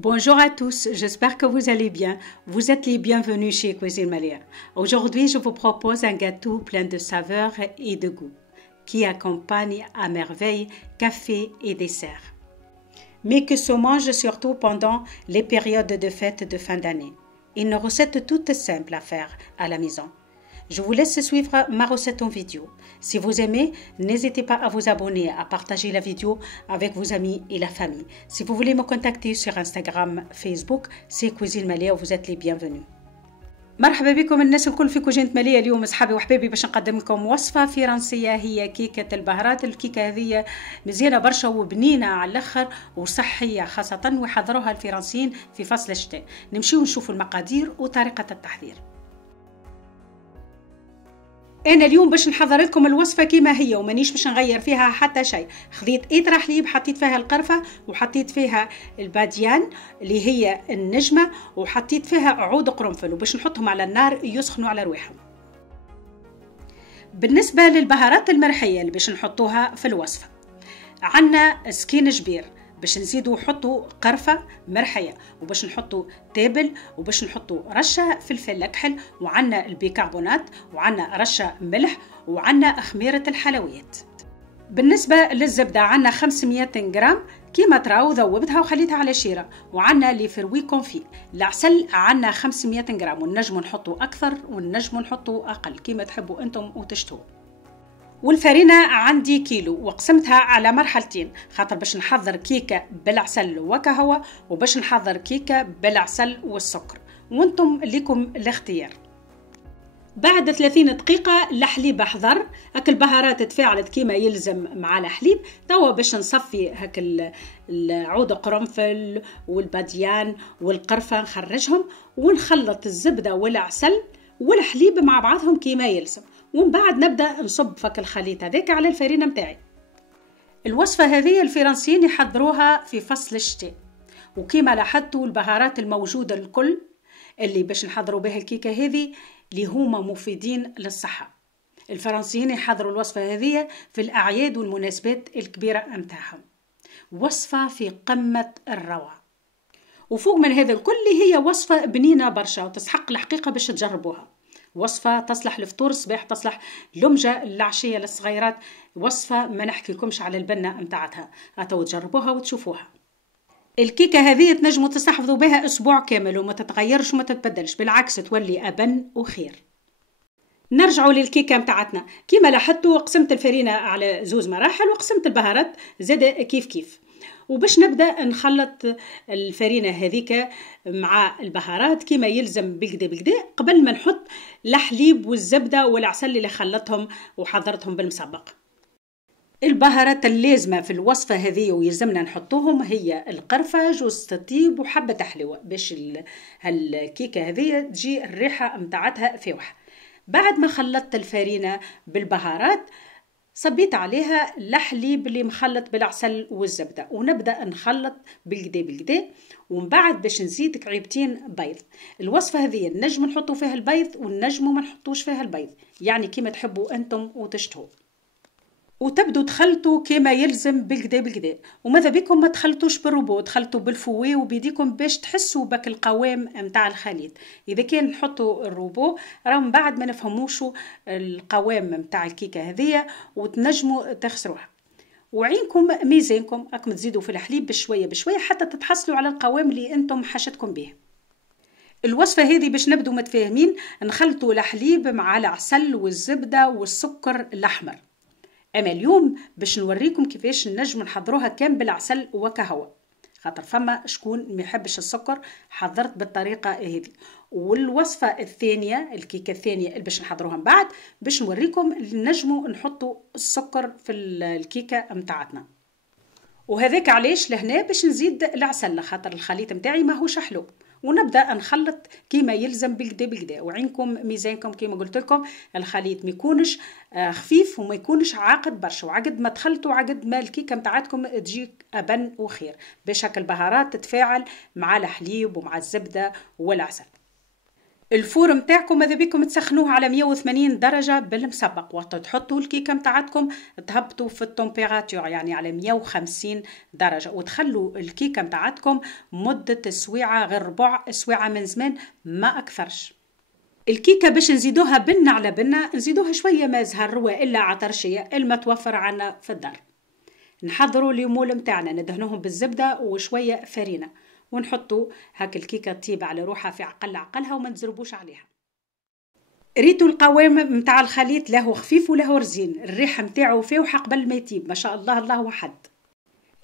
Bonjour à tous, j'espère que vous allez bien. Vous êtes les bienvenus chez Cuisine Malia. Aujourd'hui, je vous propose un gâteau plein de saveurs et de goût qui accompagne à merveille café et dessert, mais que se mange surtout pendant les périodes de fête de fin d'année. Une recette toute simple à faire à la maison. Je vous laisse suivre ma recette en vidéo. Si vous aimez, n'hésitez pas à vous abonner, à partager la vidéo avec vos amis et la famille. Si vous voulez me contacter sur Instagram, Facebook, c'est Cuisine Malia وvous êtes les bienvenus. مرحبا بكم الناس الكل في كوجينة مالية. اليوم اصحابي وحبايبي باش نقدم لكم وصفة فرنسية، هي كيكة البهارات. الكيكة هذه مزيانة برشا وبنينة على الاخر وصحية خاصة، ويحضروها الفرنسيين في فصل الشتاء. نمشيو نشوفوا المقادير وطريقة التحضير. انا اليوم باش نحضر لكم الوصفه كيما هي ومانيش باش نغير فيها حتى شيء. خذيت إطرة حليب، حطيت فيها القرفه وحطيت فيها الباديان اللي هي النجمه، وحطيت فيها عود قرنفل، وباش نحطهم على النار يسخنوا على رواحهم. بالنسبه للبهارات المرحيه اللي باش نحطوها في الوصفه، عندنا سكين جبير، باش نزيدوا نحطوا قرفه مرحيه، وباش نحطوا تابل، وباش نحطوا رشه فلفل اكحل، وعندنا البيكربونات، وعندنا رشه ملح، وعندنا خميره الحلويات. بالنسبه للزبده عندنا 500 غرام كيما تراو ذوبتها وخليتها على شيره، وعندنا لي فروي كونفي. العسل عندنا 500 غرام، ونجموا نحطوا اكثر ونجموا نحطوا اقل كيما تحبوا انتم وتشتهوا. والفرينة عندي كيلو وقسمتها على مرحلتين، خاطر باش نحضر كيكة بالعسل وكهوة، وباش نحضر كيكة بالعسل والسكر، وانتم لكم الاختيار. بعد 30 دقيقة الحليب احضر، هاك البهارات تفاعلت كيما يلزم مع الحليب. توا باش نصفي هاك العود قرنفل والباديان والقرفة، نخرجهم ونخلط الزبدة والعسل والحليب مع بعضهم كيما يلزم، ومن بعد نبدأ نصب فك الخليط هذاك على الفرينة متاعي. الوصفة هذه الفرنسيين يحضروها في فصل الشتاء، وكيما لاحظتوا البهارات الموجودة الكل اللي باش نحضروا بها الكيكة هذه اللي هما مفيدين للصحة. الفرنسيين يحضروا الوصفة هذه في الأعياد والمناسبات الكبيرة متاعهم. وصفة في قمة الروعة، وفوق من هذا الكل هي وصفة بنينة برشا وتستحق الحقيقة باش تجربوها. وصفة تصلح لفطور الصباح، تصلح لمجة العشية للصغيرات، وصفة ما نحكي لكمش على البنة متاعتها. هاتوا تجربوها وتشوفوها. الكيكة هذه تنجموا تستحفظوا بها أسبوع كامل وما تتغيرش وما تتبدلش، بالعكس تولي أبن وخير. نرجعوا للكيكة متاعتنا. كيما لاحظتوا قسمت الفرينة على 2 مراحل، وقسمت البهارات زاد كيف كيف. وباش نبدأ نخلط الفرينة هذيك مع البهارات كيما يلزم بالكدا قبل ما نحط الحليب والزبدة والعسل اللي خلطهم وحضرتهم بالمسبق. البهارات اللازمة في الوصفة هذه ويلزمنا نحطوهم هي القرفة، جوز الطيب، وحبة حلوة، باش الكيكة هذه تجي الريحة متاعتها فيوح. بعد ما خلطت الفرينة بالبهارات صبيت عليها الحليب اللي مخلط بالعسل والزبدة، ونبدأ نخلط بالكدا، ومن بعد باش نزيد كعيبتين بيض. الوصفة هذه نجم نحطوا فيها البيض ونجموا ما نحطوش فيها البيض، يعني كيما تحبوا انتم وتشتهوا. وتبدو تخلطوا كما يلزم بالكدا، وماذا بكم ما تخلطوش بالروبو، تخلطوا بالفوي وبيديكم باش تحسوا بك القوام متاع الخليط. اذا كان نحطوا الروبو راه من بعد ما نفهموش القوام متاع الكيكه هذه وتنجموا تخسروها. وعينكم ميزانكم راكم تزيدوا في الحليب بشويه بشويه حتى تتحصلوا على القوام اللي انتم حاجتكم به. الوصفة هذه باش نبدو متفاهمين، نخلطوا الحليب مع العسل والزبدة والسكر الأحمر. أما اليوم باش نوريكم كيفاش نجم نحضروها كان بالعسل وكهوة، خاطر فما شكون ما يحبش السكر، حضرت بالطريقة هذه. والوصفة الثانية الكيكة الثانية اللي باش نحضروها من بعد باش نوريكم نجموا نحطوا السكر في الكيكة متاعتنا. وهذاك علاش لهنا باش نزيد العسل، خاطر الخليط متاعي ماهوش حلو. ونبدا نخلط كيما يلزم بالكدا، وعينكم ميزانكم كيما قلت لكم. الخليط ما يكونش خفيف وما يكونش عاقد برشا، وعقد ما تخلطوا عقد ما الكيكه متاعتكم تجيك ابن وخير، باش هكا البهارات تتفاعل مع الحليب ومع الزبده والعسل. الفور متاعكم ماذا بيكم تسخنوه على 180 درجة بالمسبق، وقت تحطوا الكيكة متاعتكم تهبطوا في التمبيراتور يعني على 150 درجة، وتخلوا الكيكة متاعتكم مدة سويعة غير ربع سويعة من زمان ما أكثرش. الكيكة باش نزيدوها بنة على بنة نزيدوها شوية ما زهر وإلا عطرشية المتوفر عنا في الدار. نحضروا ليمول متاعنا ندهنوهم بالزبدة وشوية فرينة، ونحطوا هاك الكيكة تطيب على روحها في عقلها وما نزربوش عليها. ريتوا القوام متاع الخليط له خفيف وله رزين، الريحة متاعه فاوحة قبل ما يطيب ما شاء الله الله وحد.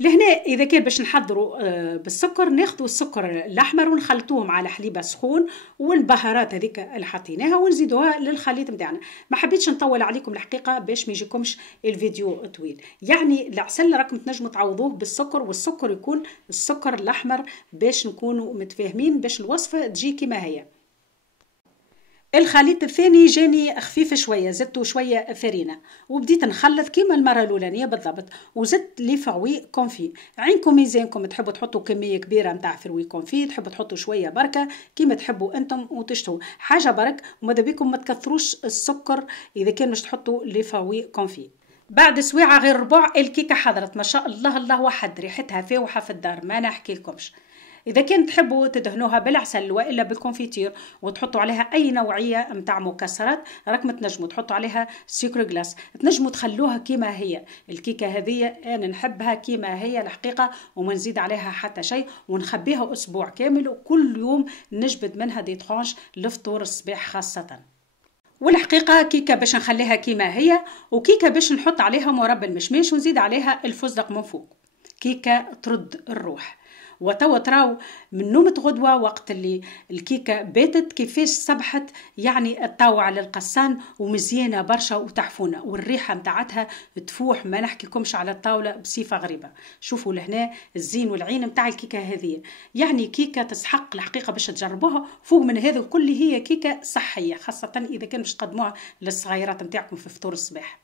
لهنا اذا كان باش نحضروا بالسكر ناخذوا السكر الاحمر ونخلطوه مع الحليبه سخون والبهارات هذيك اللي حطيناها ونزيدوها للخليط نتاعنا. ما حبيتش نطول عليكم الحقيقه باش ما يجيكمش الفيديو طويل، يعني العسل راكم تنجموا تعوضوه بالسكر، والسكر يكون السكر الاحمر باش نكونوا متفاهمين باش الوصفه تجي كما هي. الخليط الثاني جاني خفيف شويه، زدته شويه فرينه وبديت نخلط كيما المره الاولانيه بالضبط، وزدت لي فروي كونفي. عينكم ميزانكم، تحبوا تحطوا كميه كبيره نتاع فروي كونفي، تحبوا تحطوا شويه بركه كيما تحبوا انتم وتشتهوا حاجه برك، وماذا بيكم ما تكثروش السكر اذا كان باش تحطوا لي فروي كونفي. بعد سويعه غير ربع الكيكه حضرت ما شاء الله الله وحد، ريحتها فاوحه في الدار ما نحكي لكمش. إذا كنت تحبوا تدهنوها بالعسل وإلا بالكونفيتير وتحطوا عليها أي نوعية متاع مكسرات راكم تنجموا تحطوا عليها سكر جلاس، تنجموا تخلوها كيما هي. الكيكة هذه أنا نحبها كيما هي الحقيقة وما نزيد عليها حتى شيء، ونخبيها أسبوع كامل وكل يوم نجبد منها دي ترانش لفطور الصباح خاصة. والحقيقة كيكة باش نخليها كيما هي، وكيكة باش نحط عليها مربى المشماش ونزيد عليها الفستق من فوق. كيكة ترد الروح. وتوا تراو من نومة غدوة وقت اللي الكيكة باتت كيفاش صبحت، يعني الطاوة على القصان ومزيانة برشا وتحفونة، والريحة متاعتها تفوح ما نحكيكمش على الطاولة بصفة غريبة. شوفوا لهنا الزين والعين متاع الكيكة هذه، يعني كيكة تسحق الحقيقة باش تجربوها. فوق من هذا الكل هي كيكة صحية، خاصة إذا كان باش تقدموها للصغيرات متاعكم في فطور الصباح.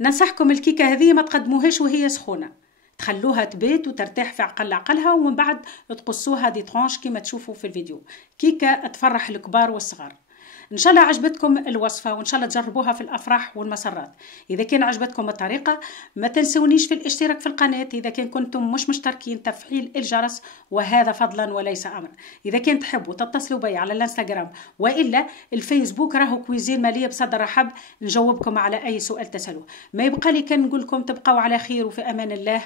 ننصحكم الكيكة هذه ما تقدموهاش وهي سخونة، تخلوها تبات وترتاح في عقلها ومن بعد تقصوها دي ترانش كما تشوفوا في الفيديو. كيكة تفرح الكبار والصغار. ان شاء الله عجبتكم الوصفه وان شاء الله تجربوها في الافراح والمسرات. اذا كان عجبتكم الطريقه ما تنسونيش في الاشتراك في القناه اذا كنتم مش مشتركين، تفعيل الجرس وهذا فضلا وليس امرا. اذا كنت تحبوا تتصلوا بي على الانستغرام والا الفيسبوك راهو كويزين ماليه بصدر رحب نجاوبكم على اي سؤال تسالوه. ما يبقى لي كان نقول لكم تبقوا على خير وفي امان الله.